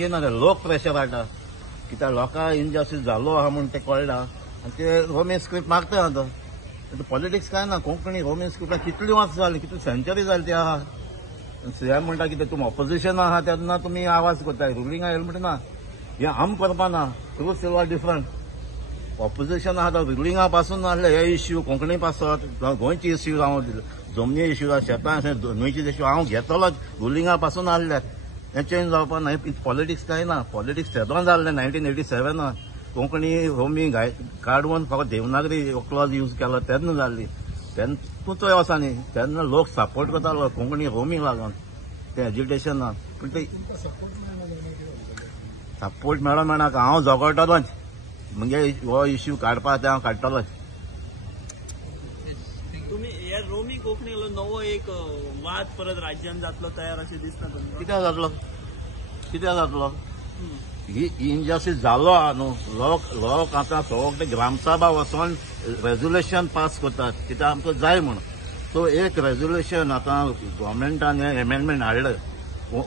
घेयना ते लोक प्रेशर हाडटा कित्याक लोकांक इनजस्टीस जालो आहा म्हूण ते कळटा आनी ते रोमी स्क्रिप्ट मागता आतां पॉलिटिक्स काय ना कोंकणी रोमी स्क्रिप्टां कितली वर्सां जाली कितली सेंचुरी जाली ती आहा सीएम म्हणटा कितें तुमी ऑपोजिशन आहा तेन्ना तुमी आवाज करताय रुलिंग येयला म्हणटा हे आम करपाना ट्रू सिल्वर डिफरंट ऑपोजिशन आहा तो रुलिंगा पासून नासले हे इश्यू कोंकणी पासत गोंयचे इश्यू हांव जमनी इश्यू शेतां न्हंयचे इश्यू हांव घेतलो रुलिंगा पासून आहल्यात हे चेंज जावपा ना पॉलिटिक्स काय ना पॉलिटिक्स तेदोन जाल्लें 1987 कोंकणी रोमी काडून फकत देवनागरी क्लॉज यूज केलो तेन्ना जाल्ली तेन्ना वसा न्ही तेन्ना लोक सपोर्ट करतालो कोंकणी रोमी लागून ते एज्युटेशनान पूण ते सपोर्ट मेळनाका हांव झगडटलोच म्हणजे हो इश्यू काडपा ते हांव काडटलोच तुम्ही या रोमी कोंकणीलो नवो एक वाद परत राज्यान जातलो तयार अशें दिसता तुमकां कित्याक जातलो ही इनजस्टीस जालो आहा न्हू लोक आतां सगळे ग्रामसभा वचोन रेझोल्युशन पास करतात कित्याक आमकां जाय म्हूण सो एक रेझोल्युशन आतां गव्हर्मेंटान एमेंडमेंट हाडलं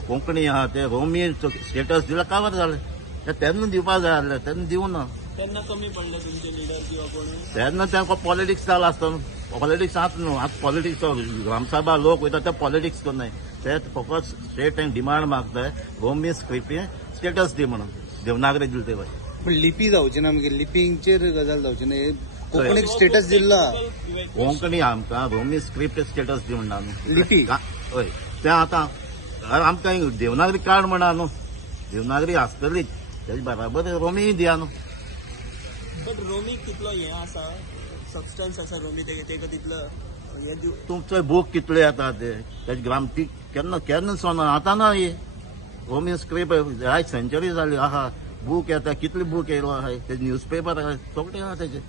कोंकणी आहा ते रोमी स्टेटस दिला कावर जालें ते तेन्ना दिवपाक जाय आसलें तेन्ना दिवं ना तेन्ना कमी पडले तुमचे लिडर किंवा कोण तेन्ना तांकां पॉलिटिक्स जालां आसता पॉलिटिक्स आतां न्हू आतां पॉलिटिक्स ग्रामसभा लोक वयता ते पॉलिटिक्स करनाय ते फकत स्टेट डिमांड मागताय रोमी स्क्रिप्ट स्टेटस दी म्हणून देवनागरी दिले ते पण लिपी जावची ना मागीर लिपींचेर गजाल जावची ना कोंकणीक स्टेटस दिला कोंकणी आमकां रोमी स्क्रिप्ट स्टेटस दी म्हणटा न्हू लिपी हय ते आतां आमकां देवनागरी कार्ड म्हणा न्हू देवनागरी आसतलीच तेजे बराबर रोमी दिया न्हू बट रोमी कितलो हे आसा सबस्टन्स आसा रोमी तेका तितलो हे तुमचो बूक कितले येता तेजे ग्रामटीक केन्ना सोना आतां ना हे रोमी स्क्रिप्ट आयज सेंचुरी जाली आहा बूक येता कितले बूक येयलो आहा तेजे न्यूजपेपर आहा सगळे आहा तेजे